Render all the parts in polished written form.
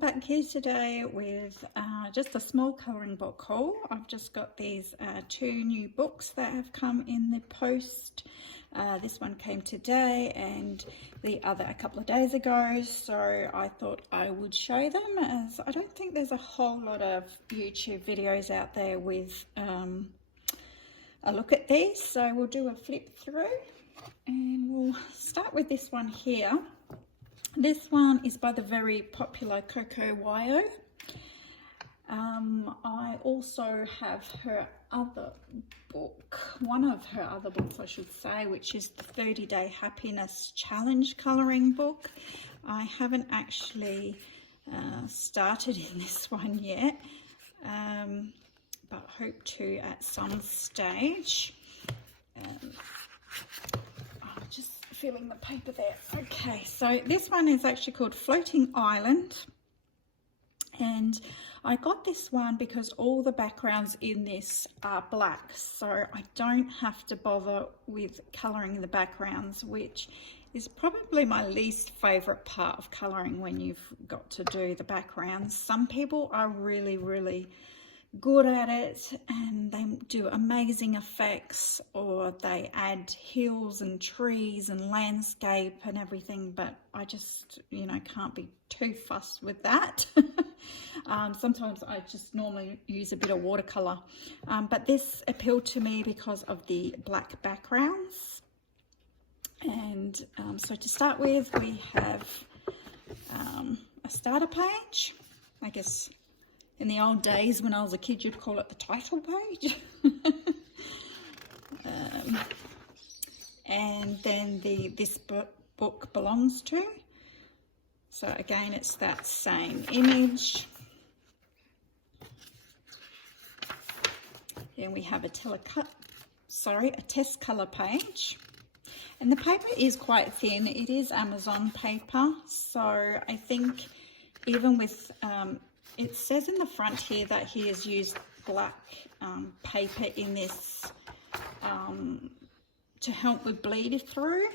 back here today with just a small colouring book haul. I've just got these two new books that have come in the post. This one came today and the other a couple of days ago, so I thought I would show them, as I don't think there's a whole lot of YouTube videos out there with a look at these. So we'll do a flip through and we'll start with this one here. This one is by the very popular Coco Wyo. I also have her other book, one of her other books I should say, which is the 30-Day Happiness Challenge colouring book. I haven't actually started in this one yet, but hope to at some stage. Just feeling the paper there. Okay, so this one is actually called Floating Island, and I got this one because all the backgrounds in this are black, so I don't have to bother with colouring the backgrounds, which is probably my least favourite part of colouring when you've got to do the backgrounds. Some people are really good at it and they do amazing effects, or they add hills and trees and landscape and everything, but I just, you know, can't be too fussed with that. Sometimes I just normally use a bit of watercolor, but this appealed to me because of the black backgrounds. And so to start with, we have a starter page. I guess in the old days when I was a kid, you'd call it the title page. And then this book belongs to. So again, it's that same image. Then we have a test color page. And the paper is quite thin. It is Amazon paper. So I think even with, it says in the front here that he has used black paper in this to help with bleed through,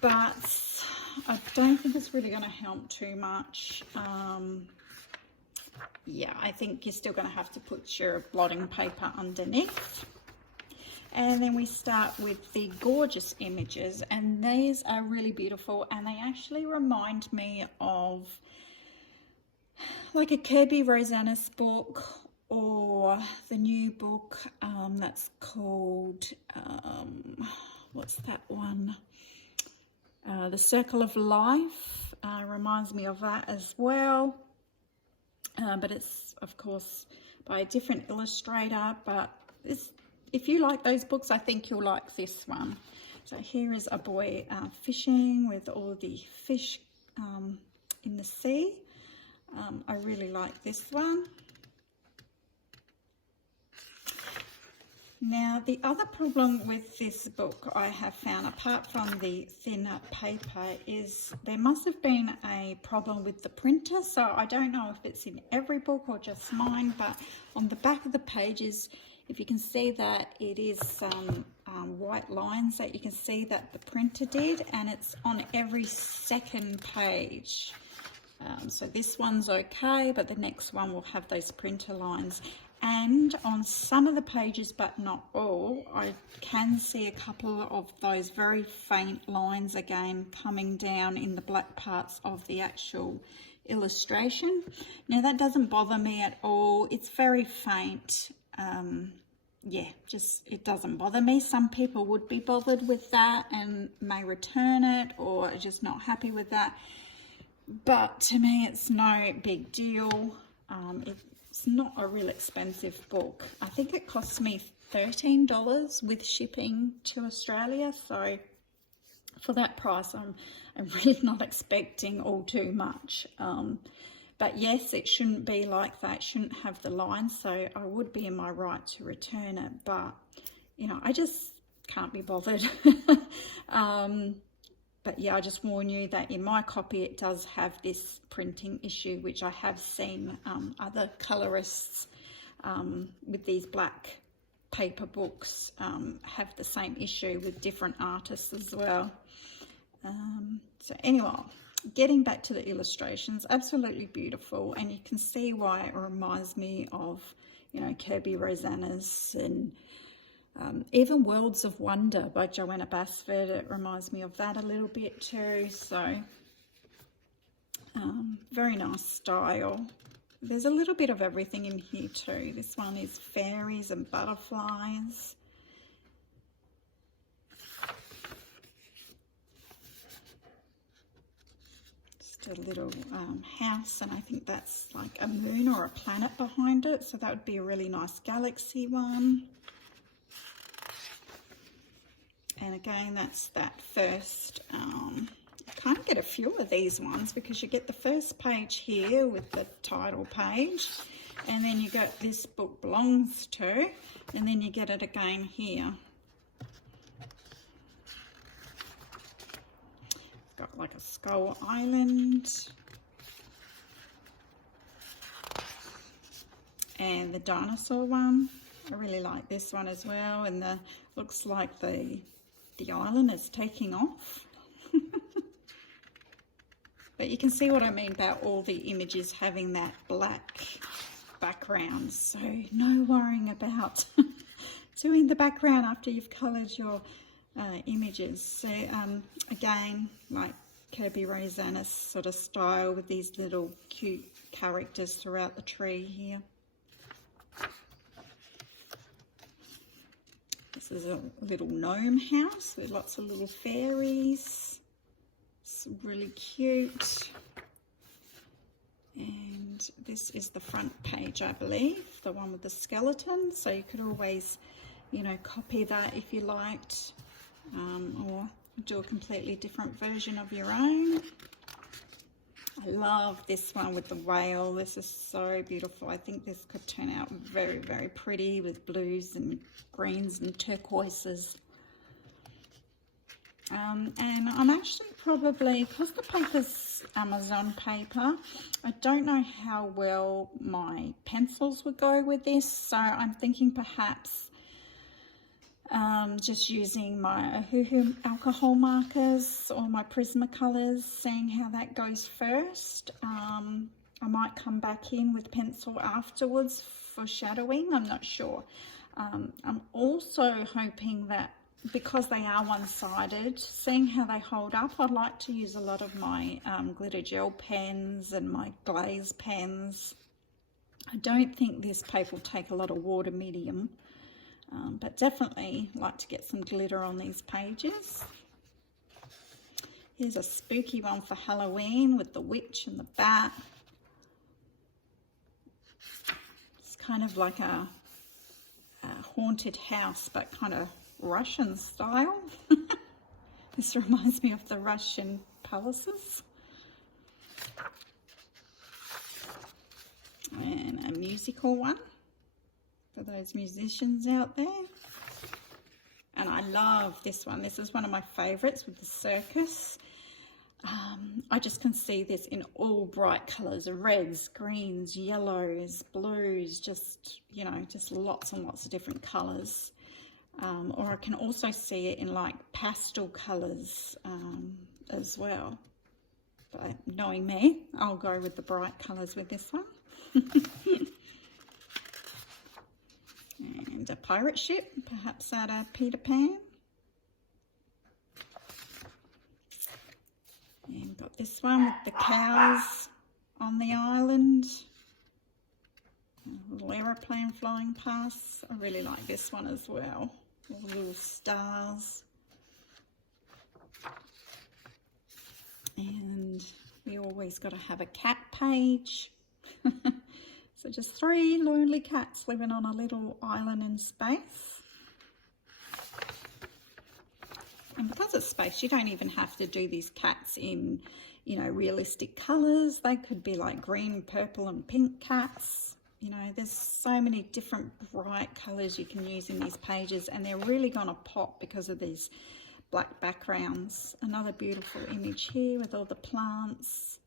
but I don't think it's really going to help too much. Yeah, I think you're still going to have to put your blotting paper underneath. And then we start with the gorgeous images, and these are really beautiful, and they actually remind me of like a Kirby Rosanis book, or the new book that's called, what's that one? The Circle of Life reminds me of that as well. But it's, of course, by a different illustrator, but if you like those books, I think you'll like this one. So here is a boy fishing with all the fish in the sea. I really like this one. Now, the other problem with this book I have found, apart from the thinner paper, is there must have been a problem with the printer. So I don't know if it's in every book or just mine, but on the back of the pages, if you can see that it is some white lines that you can see that the printer did, and it's on every second page. So this one's okay, but the next one will have those printer lines. And on some of the pages, but not all, I can see a couple of those very faint lines again coming down in the black parts of the actual illustration. Now that doesn't bother me at all. It's very faint. Yeah, just it doesn't bother me. Some people would be bothered with that and may return it, or are just not happy with that. But to me, it's no big deal. It's not a real expensive book. I think it cost me $13 with shipping to Australia. So for that price, I'm really not expecting all too much. But yes, it shouldn't be like that. It shouldn't have the lines. So I would be in my right to return it. But, you know, I just can't be bothered. But yeah, I just warn you that in my copy it does have this printing issue, which I have seen other colorists with these black paper books have the same issue with different artists as well. So anyway, getting back to the illustrations, absolutely beautiful, and you can see why it reminds me of, you know, Kirby Rosanna's and even Worlds of Wonder by Joanna Basford. It reminds me of that a little bit too. So very nice style. There's a little bit of everything in here too. This one is fairies and butterflies. Just a little house, and I think that's like a moon or a planet behind it. So that would be a really nice galaxy one. And again, that's that first, you kind of get a few of these ones because you get the first page here with the title page, and then you get this book belongs to, and then you get it again here. Got like a Skull Island. And the dinosaur one. I really like this one as well, and the looks like the island is taking off. But you can see what I mean about all the images having that black background, so no worrying about doing the background after you've coloured your images. So again, like Kirby Rosanna's sort of style with these little cute characters throughout the tree here. This is a little gnome house with lots of little fairies. It's really cute. And this is the front page, I believe, the one with the skeleton. So you could always, you know, copy that if you liked, or do a completely different version of your own. I love this one with the whale. This is so beautiful. I think this could turn out very, very pretty with blues and greens and turquoises. And I'm actually probably, because the paper's Amazon paper, I don't know how well my pencils would go with this. So I'm thinking perhaps just using my Ohuhu alcohol markers or my Prismacolors, seeing how that goes first. I might come back in with pencil afterwards for shadowing, I'm not sure. I'm also hoping that because they are one-sided, seeing how they hold up, I'd like to use a lot of my glitter gel pens and my glaze pens. I don't think this paper will take a lot of water medium. But definitely like to get some glitter on these pages. Here's a spooky one for Halloween with the witch and the bat. It's kind of like a haunted house, but kind of Russian style. This reminds me of the Russian palaces. And a musical one for those musicians out there. And I love this one. This is one of my favorites with the circus. I just can see this in all bright colours, reds, greens, yellows, blues, just, you know, just lots and lots of different colours. Or I can also see it in like pastel colours as well. But knowing me, I'll go with the bright colours with this one. And a pirate ship, perhaps out of Peter Pan. And got this one with the cows on the island. A little aeroplane flying past. I really like this one as well. All the little stars. And we always got to have a cat page. So just 3 lonely cats living on a little island in space. And because it's space, you don't even have to do these cats in, you know, realistic colours. They could be like green, purple and pink cats. You know, there's so many different bright colours you can use in these pages, and they're really going to pop because of these black backgrounds. Another beautiful image here with all the plants.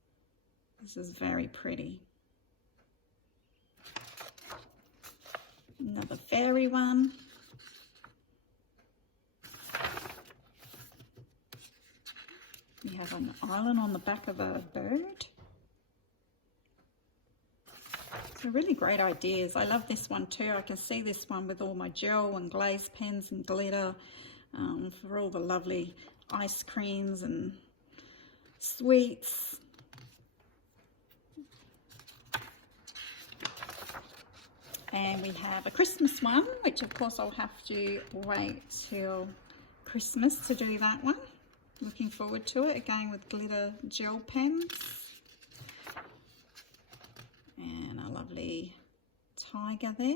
This is very pretty. Another fairy one. We have an island on the back of a bird. So really great ideas. I love this one too. I can see this one with all my gel and glaze pens and glitter for all the lovely ice creams and sweets. And we have a Christmas one, which of course I'll have to wait till Christmas to do that one. Looking forward to it, again with glitter gel pens. And a lovely tiger there.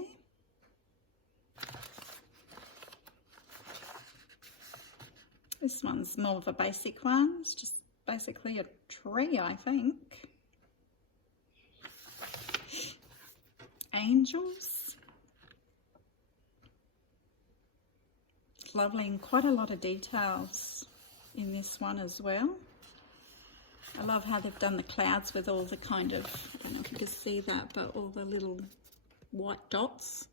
This one's more of a basic one. It's just basically a tree, I think. Angels. Lovely, and quite a lot of details in this one as well. I love how they've done the clouds with all the kind of, I don't know if you can see that, but all the little white dots.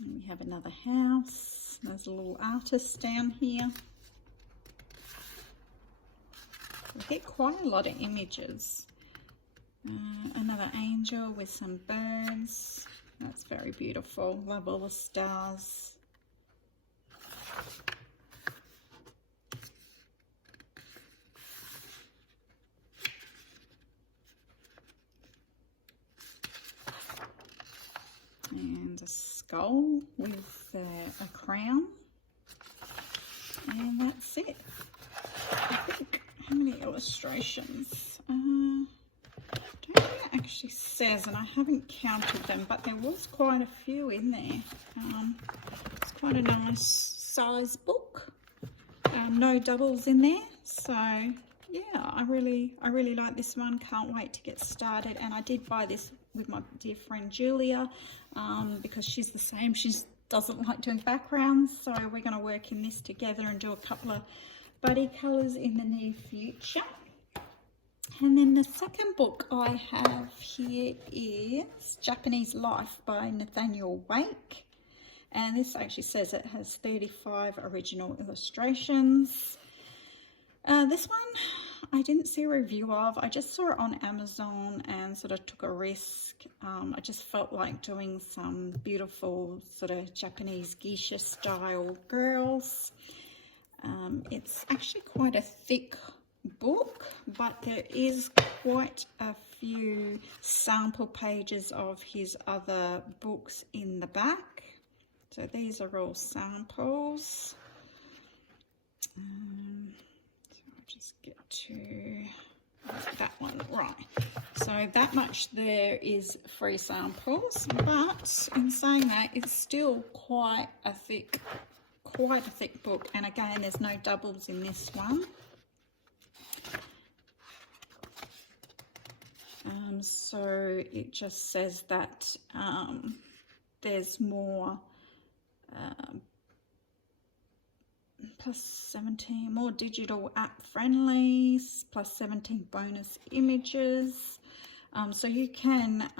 And we have another house. There's a little artist down here. We get quite a lot of images. Another angel with some birds. That's very beautiful. Love all the stars. And a skull with a crown. And that's it. I think, how many illustrations? I don't think it actually says, and I haven't counted them, but there was quite a few in there. It's quite a nice size book. No doubles in there, so yeah, I really like this one. Can't wait to get started. And I did buy this with my dear friend Julia because she's the same. She doesn't like doing backgrounds, so we're going to work in this together and do a couple of buddy colours in the near future. And then the second book I have here is Japanese Life by Nathaniel Wake. And this actually says it has 35 original illustrations. This one I didn't see a review of. I just saw it on Amazon and sort of took a risk. I just felt like doing some beautiful sort of Japanese geisha style girls. It's actually quite a thick book, but there is quite a few sample pages of his other books in the back. So these are all samples. So I'll just get to that one, right. So that much there is free samples, but in saying that, it's still quite a thick book. And again, there's no doubles in this one. So it just says that there's more plus 17 more digital app friendly, plus 17 bonus images. So you can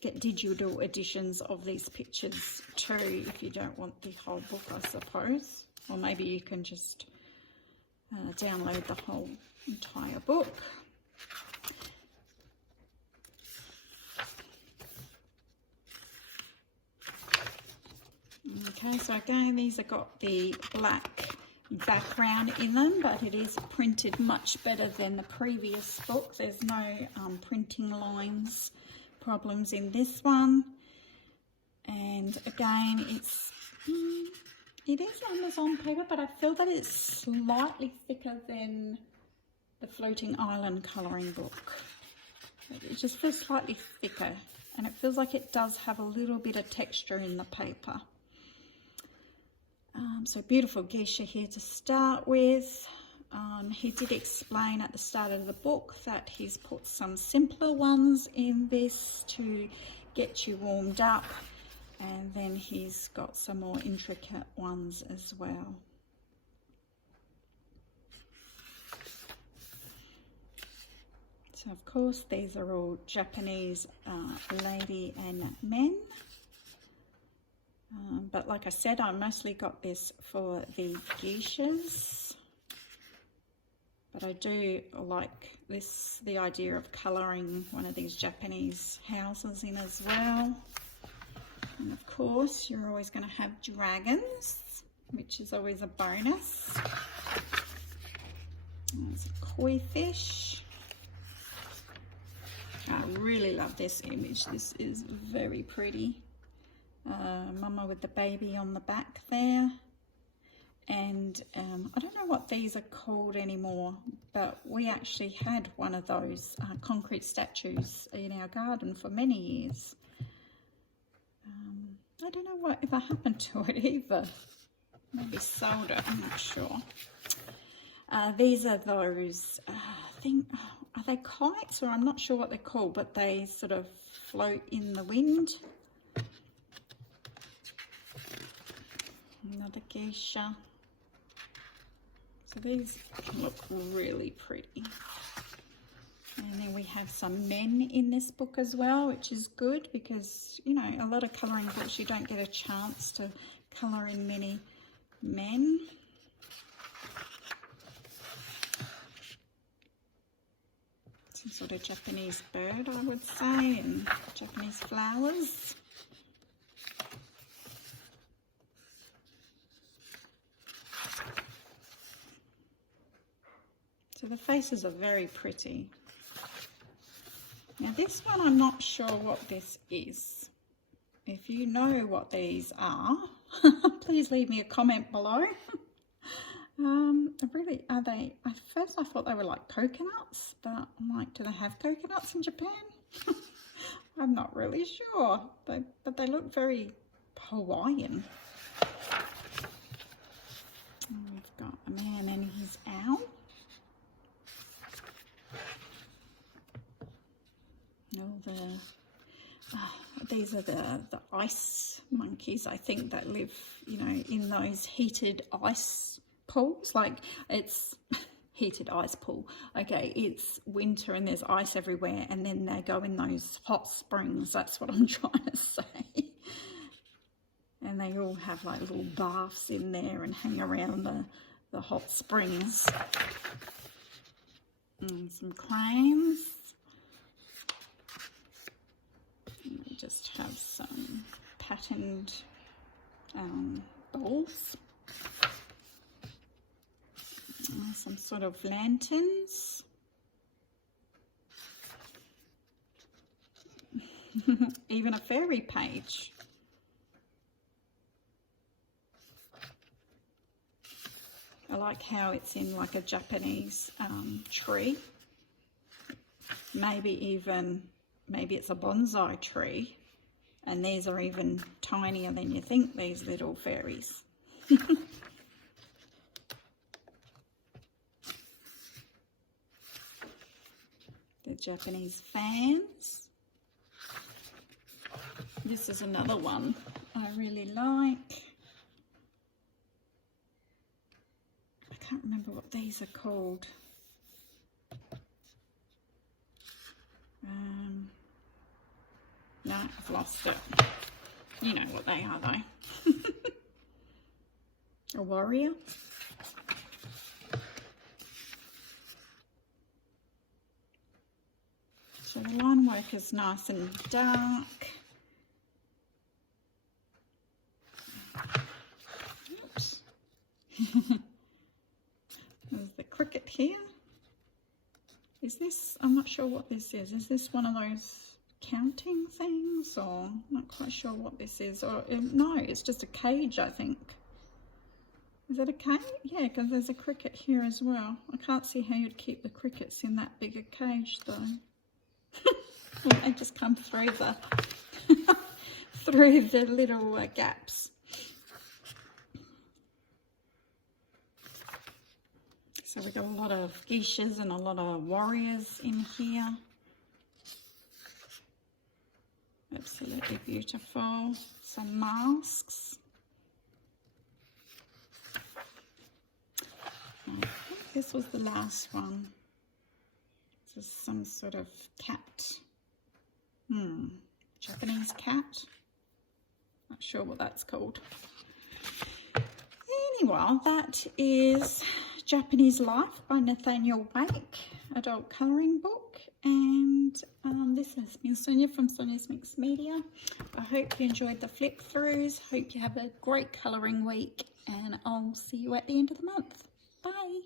get digital editions of these pictures too if you don't want the whole book, I suppose. Or maybe you can just download the whole entire book. Okay, so again, these have got the black background in them, but it is printed much better than the previous books. There's no printing lines problems in this one. And again, it is Amazon paper, but I feel that it's slightly thicker than the Floating Island colouring book. It just feels slightly thicker, and it feels like it does have a little bit of texture in the paper. So beautiful geisha here to start with. He did explain at the start of the book that he's put some simpler ones in this to get you warmed up, and then he's got some more intricate ones as well. So of course these are all Japanese lady and men. But like I said, I mostly got this for the geishas. But I do like this, the idea of colouring one of these Japanese houses in as well. And of course, you're always going to have dragons, which is always a bonus. There's a koi fish. I really love this image. This is very pretty. Mama with the baby on the back there. And I don't know what these are called anymore, but we actually had one of those concrete statues in our garden for many years. I don't know whatever happened to it either. Maybe sold it, I'm not sure. These are those, I think, are they kites, or I'm not sure what they're called, but they sort of float in the wind. Another geisha. So these look really pretty. And then we have some men in this book as well, which is good because, you know, a lot of colouring books you don't get a chance to colour in many men. Some sort of Japanese bird, I would say, and Japanese flowers. So the faces are very pretty. Now this one, I'm not sure what this is. If you know what these are, please leave me a comment below. Really, are they, at first I thought they were like coconuts, but I'm like, do they have coconuts in Japan? I'm not really sure, but they look very Hawaiian. We've got a man and his owl. These are the ice monkeys, I think, that live, you know, in those heated ice pools. Like, it's heated ice pool. Okay, it's winter and there's ice everywhere, and then they go in those hot springs. That's what I'm trying to say. And they all have like little baths in there and hang around the hot springs. And some cranes. We just have some patterned balls. Some sort of lanterns. Even a fairy page. I like how it's in like a Japanese tree. Maybe it's a bonsai tree, and these are even tinier than you think, these little fairies. The Japanese fans. This is another one I really like. I can't remember what these are called. No, I've lost it. You know what they are though. A warrior. So the line work is nice and dark. Oops. There's the cricket here. Is this, I'm not sure what this is. Is this one of those counting things, or I'm not quite sure what this is? Or no, it's just a cage, I think. Is it a cage? Yeah, because there's a cricket here as well. I can't see how you'd keep the crickets in that big a cage though. Well, they just come through the through the little gaps. So we've got a lot of geishas and a lot of warriors in here. Absolutely beautiful. Some masks. I think this was the last one. This is some sort of cat. Japanese cat. Not sure what that's called. Anyway, that is Japanese Life by Nathaniel Wake, adult colouring book. And this has been Sonia from Sonia's Mixed Media. I hope you enjoyed the flip throughs. Hope you have a great colouring week, and I'll see you at the end of the month. Bye.